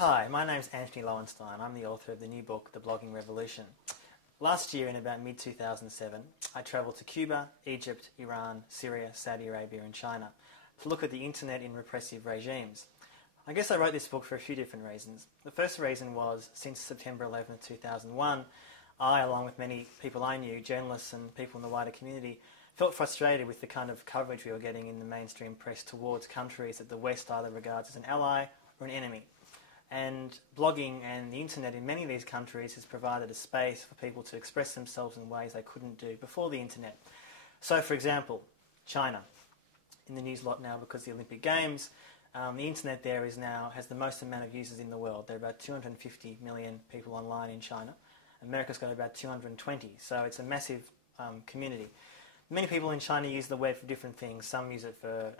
Hi, my name's Antony Loewenstein. I'm the author of the new book, The Blogging Revolution. Last year, in about mid-2007, I travelled to Cuba, Egypt, Iran, Syria, Saudi Arabia and China to look at the internet in repressive regimes. I guess I wrote this book for a few different reasons. The first reason was, since September 11, 2001, I, along with many people I knew, journalists and people in the wider community, felt frustrated with the kind of coverage we were getting in the mainstream press towards countries that the West either regards as an ally or an enemy. And blogging and the internet in many of these countries has provided a space for people to express themselves in ways they couldn't do before the internet. So, for example, China. In the news a lot now because of the Olympic Games, the internet there has the most amount of users in the world. There are about 250 million people online in China. America's got about 220, so it's a massive community. Many people in China use the web for different things. Some use it for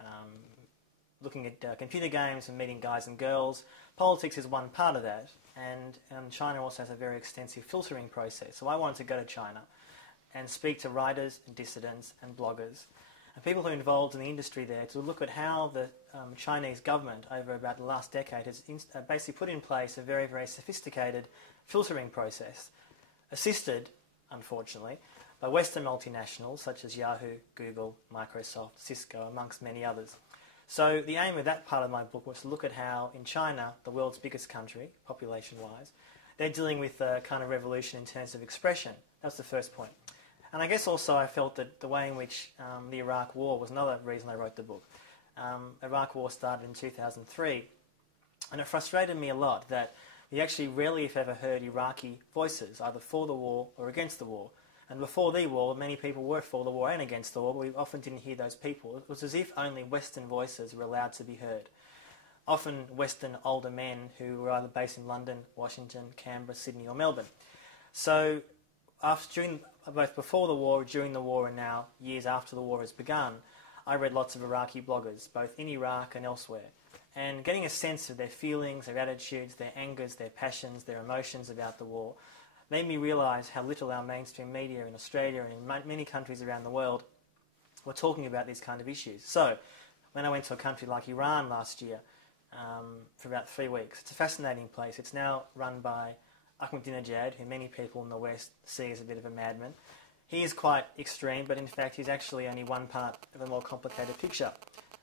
looking at computer games and meeting guys and girls. Politics is one part of that, and China also has a very extensive filtering process. So I wanted to go to China and speak to writers and dissidents and bloggers and people who are involved in the industry there to look at how the Chinese government over about the last decade has basically put in place a very, very sophisticated filtering process, assisted, unfortunately, by Western multinationals such as Yahoo, Google, Microsoft, Cisco, amongst many others. So the aim of that part of my book was to look at how in China, the world's biggest country, population-wise, they're dealing with a kind of revolution in terms of expression. That's the first point. And I guess also I felt that the way in which the Iraq War was another reason I wrote the book. Iraq War started in 2003, and it frustrated me a lot that we actually rarely, if ever, heard Iraqi voices, either for the war or against the war. And before the war, many people were for the war and against the war, but we often didn't hear those people. It was as if only Western voices were allowed to be heard. Often Western older men who were either based in London, Washington, Canberra, Sydney or Melbourne. So both before the war, during the war and now, years after the war has begun, I read lots of Iraqi bloggers, both in Iraq and elsewhere. And getting a sense of their feelings, their attitudes, their angers, their passions, their emotions about the war, made me realise how little our mainstream media in Australia and in many countries around the world were talking about these kind of issues. So, when I went to a country like Iran last year for about 3 weeks, it's a fascinating place. It's now run by Ahmadinejad, who many people in the West see as a bit of a madman. He is quite extreme, but in fact he's actually only one part of a more complicated picture.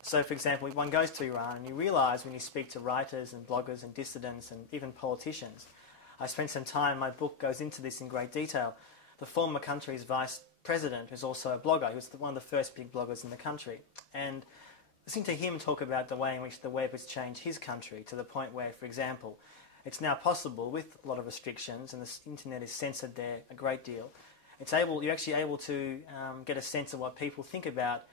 So, for example, one goes to Iran and you realise when you speak to writers and bloggers and dissidents and even politicians. I spent some time, my book goes into this in great detail. The former country's vice president, who's also a blogger, he was one of the first big bloggers in the country. And listening to him talk about the way in which the web has changed his country to the point where, for example, it's now possible with a lot of restrictions, and the internet is censored there a great deal. You're actually able to get a sense of what people think about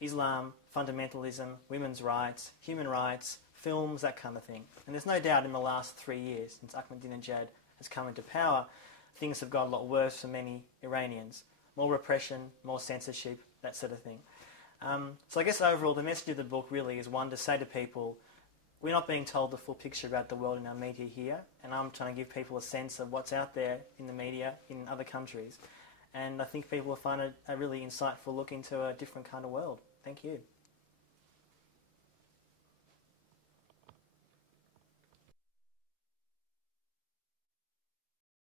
Islam, fundamentalism, women's rights, human rights, films, that kind of thing. And there's no doubt in the last 3 years, since Ahmadinejad has come into power, things have got a lot worse for many Iranians. More repression, more censorship, that sort of thing. So I guess overall the message of the book really is one, to say to people, we're not being told the full picture about the world in our media here, and I'm trying to give people a sense of what's out there in the media in other countries. And I think people will find it a really insightful look into a different kind of world. Thank you.